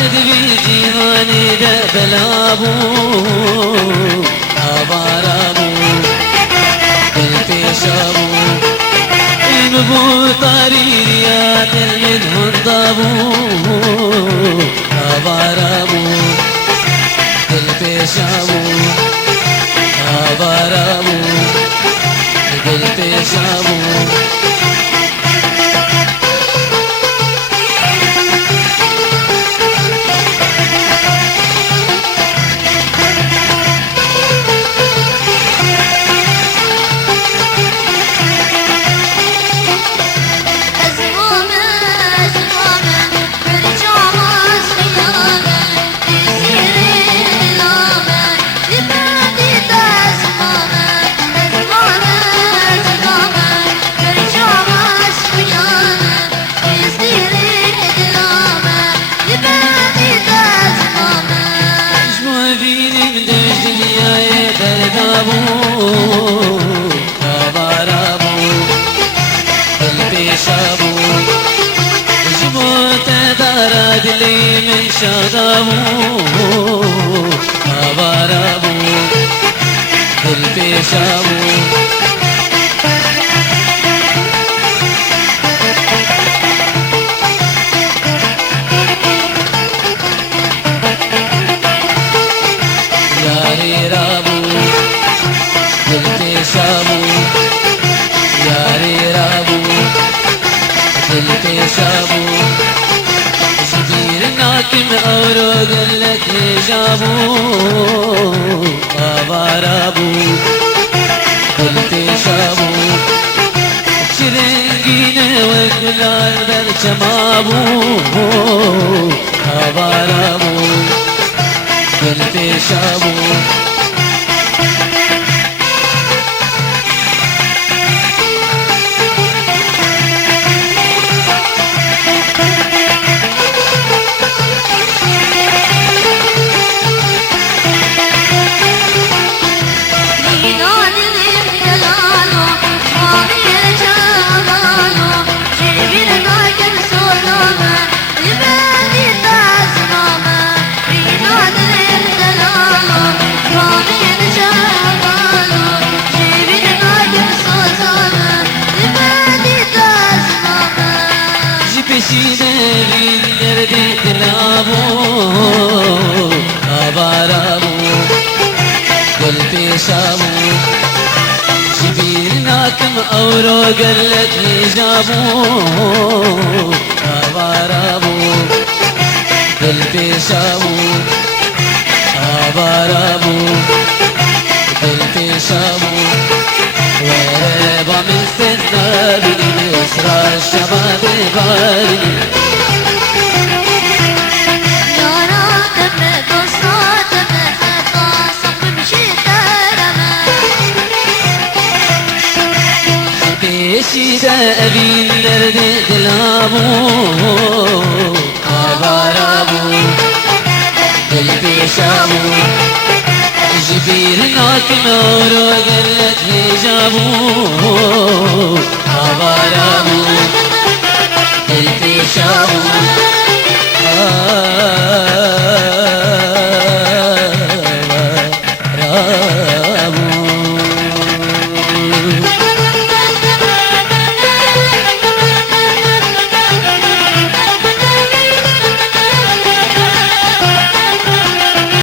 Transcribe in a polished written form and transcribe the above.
تدبي جيهاني ده بلابو أبارابو بالفيشابو المبو طريريات المدهن ضابو أبارابو بالفيشابو أبارابو بالفيشابو دلي من شغابو أبارابو بالفيشابو ياري رابو بالفيشابو ياري رابو بالفيشابو كم أورو قلت هجابو أبارابو قلت شابو شلنقينة وقلال برشمابو أبارابو قلت شابو شابو جبيرنا كم أورو قلت هجابو أبارابو بالفيشابو أبارابو بالفيشابو وربا من فتنة بني إسراء الشباب باري شيدا أبي الدرد دلابو أبارابو بالفيشابو جبيرنا كنور وقلت هجابو أبارابو